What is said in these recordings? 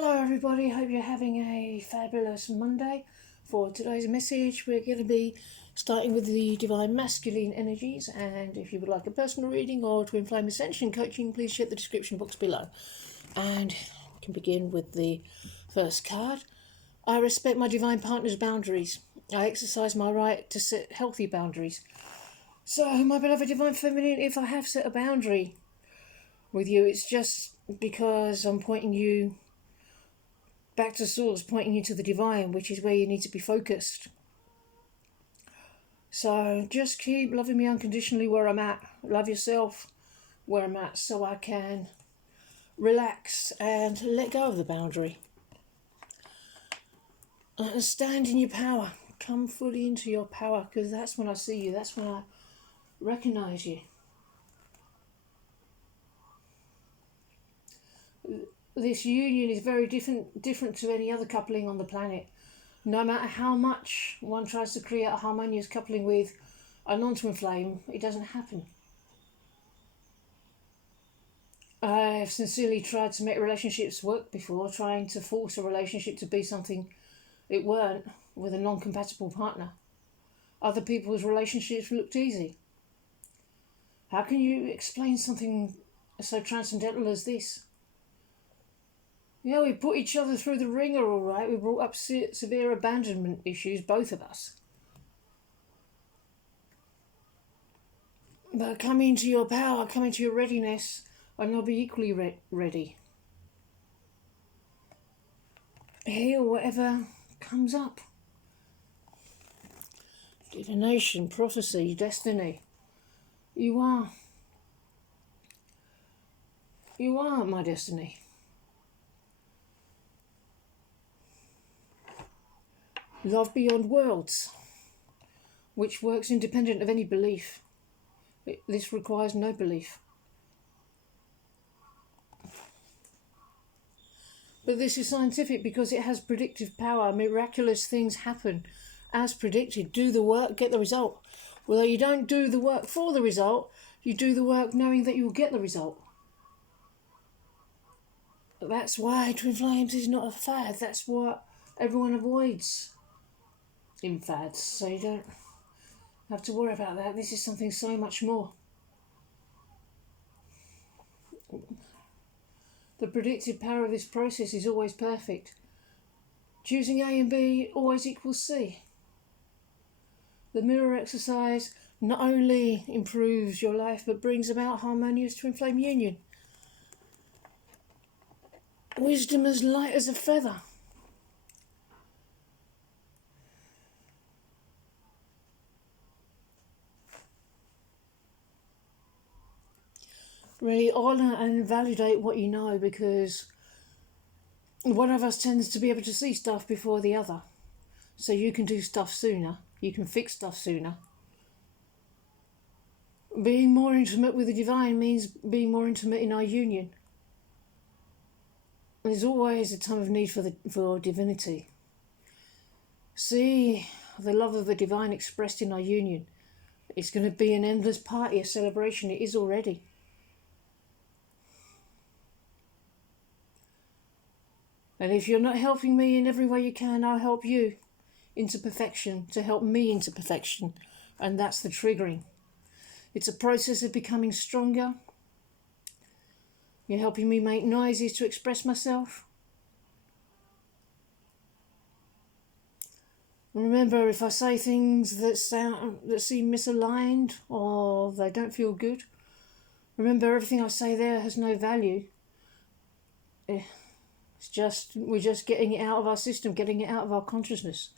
Hello everybody, hope you're having a fabulous Monday. For today's message we're going to be starting with the divine masculine energies, and if you would like a personal reading or twin flame ascension coaching, please check the description box below. And we can begin with the first card. I respect my divine partner's boundaries. I exercise my right to set healthy boundaries. So my beloved divine feminine, if I have set a boundary with you, it's just because I'm pointing you back to source, pointing you to the divine, which is where you need to be focused. So just keep loving me unconditionally where I'm at. Love yourself where I'm at, so I can relax and let go of the boundary. And stand in your power. Come fully into your power, because that's when I see you. That's when I recognize you. This union is very different to any other coupling on the planet. No matter how much one tries to create a harmonious coupling with a non-twin flame, it doesn't happen. I've sincerely tried to make relationships work before, trying to force a relationship to be something it weren't with a non-compatible partner. Other people's relationships looked easy. How can you explain something so transcendental as this? Yeah, we put each other through the ringer, all right. We brought up severe abandonment issues, both of us. But come into your power, come into your readiness, and you'll be equally ready. Heal whatever comes up. Divination, prophecy, destiny. You are my destiny. Love beyond worlds, which works independent of any belief. This requires no belief. But this is scientific because it has predictive power. Miraculous things happen as predicted. Do the work, get the result. Although you don't do the work for the result, you do the work knowing that you'll get the result. That's why twin flames is not a fad. That's what everyone avoids in fads, so you don't have to worry about that. This is something so much more. The predictive power of this process is always perfect. Choosing A and B always equals C. The mirror exercise not only improves your life but brings about harmonious twin flame union. Wisdom as light as a feather. Really honour and validate what you know, because one of us tends to be able to see stuff before the other. So you can do stuff sooner. You can fix stuff sooner. Being more intimate with the divine means being more intimate in our union. There's always a time of need for divinity. See the love of the divine expressed in our union. It's going to be an endless party, a celebration. It is already. And if you're not helping me in every way you can, I'll help you into perfection, to help me into perfection. And that's the triggering. It's a process of becoming stronger. You're helping me make noises to express myself. Remember, if I say things that seem misaligned or they don't feel good, remember everything I say there has no value. We're just getting it out of our system, getting it out of our consciousness.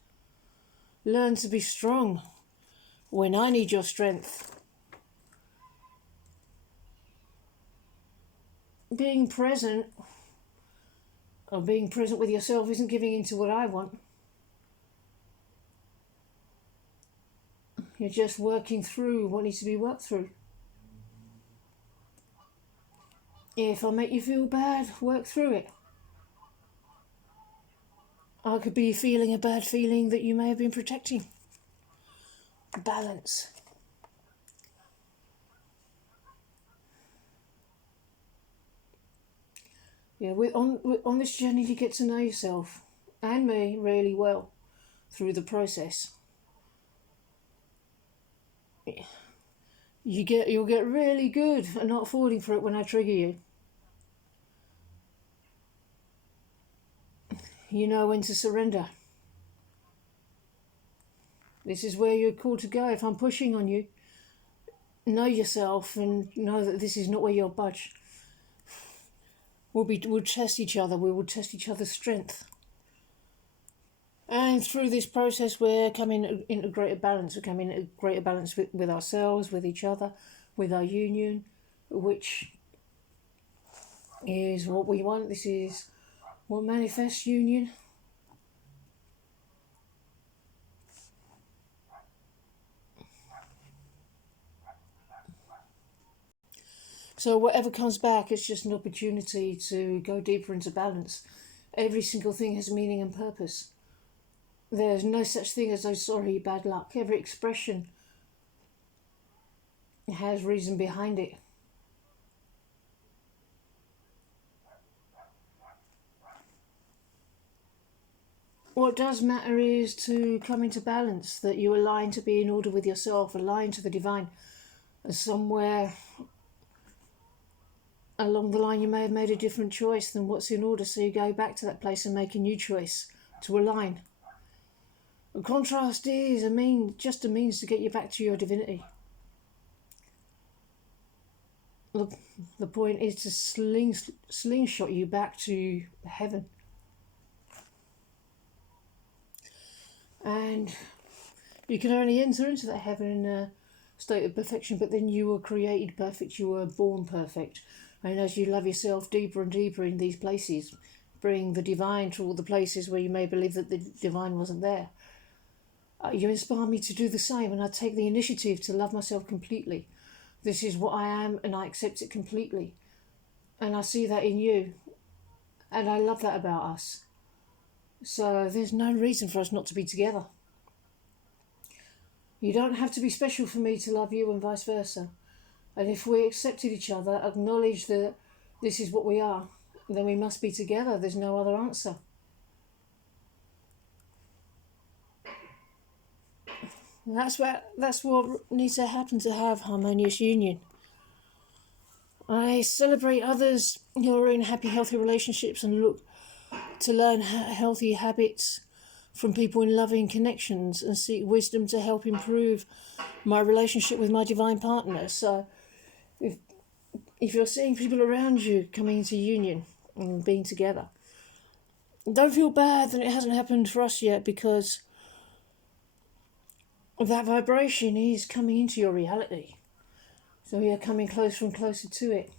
Learn to be strong when I need your strength. Being present, or being present with yourself, isn't giving in to what I want. You're just working through what needs to be worked through. If I make you feel bad, work through it. I could be feeling a bad feeling that you may have been protecting. Balance. Yeah, on this journey you get to know yourself and me really well through the process. You'll get really good at not falling for it when I trigger you. You know when to surrender. This is where you're called to go. If I'm pushing on you, know yourself and know that this is not where you'll budge. We'll test each other. We will test each other's strength. And through this process, we're coming into greater balance. We're coming into greater balance with ourselves, with each other, with our union, which is what we want. This is what manifests union. So whatever comes back, it's just an opportunity to go deeper into balance. Every single thing has meaning and purpose. There's no such thing as, oh sorry, bad luck. Every expression has reason behind it. What does matter is to come into balance, that you align to be in order with yourself, align to the divine. And somewhere along the line you may have made a different choice than what's in order, so you go back to that place and make a new choice to align. A contrast is just a means to get you back to your divinity. The point is to slingshot you back to heaven. And you can only enter into that heaven in a state of perfection, but then you were created perfect, you were born perfect. And as you love yourself deeper and deeper in these places, bring the divine to all the places where you may believe that the divine wasn't there. You inspire me to do the same, and I take the initiative to love myself completely. This is what I am, and I accept it completely. And I see that in you, and I love that about us. So there's no reason for us not to be together. You don't have to be special for me to love you, and vice versa. And if we accepted each other, acknowledge that this is what we are, then we must be together. There's no other answer. And that's what needs to happen to have harmonious union. I celebrate others who are in happy, healthy relationships and look to learn healthy habits from people in loving connections and seek wisdom to help improve my relationship with my divine partner. So if you're seeing people around you coming into union and being together, don't feel bad that it hasn't happened for us yet, because that vibration is coming into your reality. So we are coming closer and closer to it.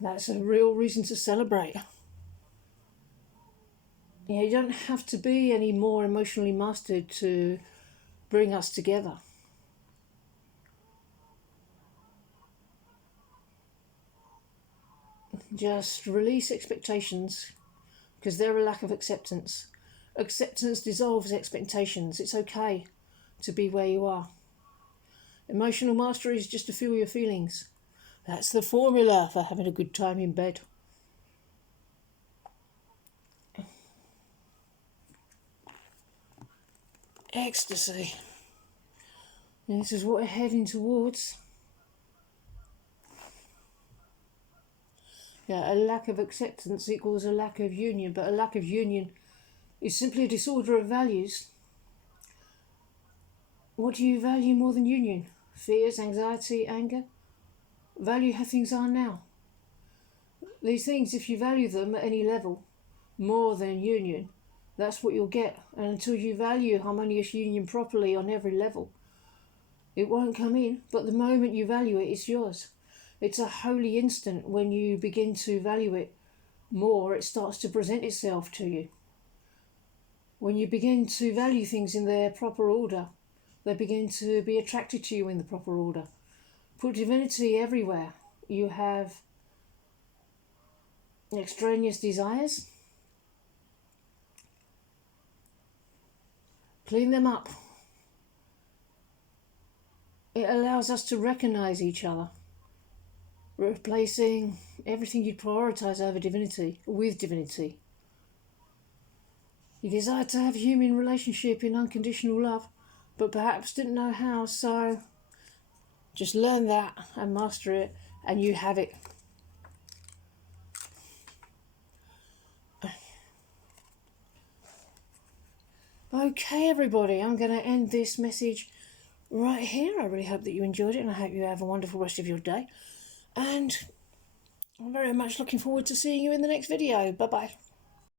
That's a real reason to celebrate. Yeah, you don't have to be any more emotionally mastered to bring us together. Just release expectations, because they're a lack of acceptance. Acceptance dissolves expectations. It's okay to be where you are. Emotional mastery is just to feel your feelings. That's the formula for having a good time in bed. Ecstasy. And this is what we're heading towards. Yeah, a lack of acceptance equals a lack of union, but a lack of union is simply a disorder of values. What do you value more than union? Fears, anxiety, anger? Value how things are now. These things, if you value them at any level more than union, that's what you'll get. And until you value harmonious union properly on every level, it won't come in. But the moment you value it, it's yours. It's a holy instant. When you begin to value it more, it starts to present itself to you. When you begin to value things in their proper order, they begin to be attracted to you in the proper order. Put divinity everywhere. You have extraneous desires. Clean them up. It allows us to recognize each other. replacing everything you'd prioritise over divinity with divinity. You desire to have a human relationship in unconditional love, but perhaps didn't know how, so just learn that and master it, and you have it. Okay, everybody, I'm going to end this message right here. I really hope that you enjoyed it, and I hope you have a wonderful rest of your day. And I'm very much looking forward to seeing you in the next video. Bye-bye.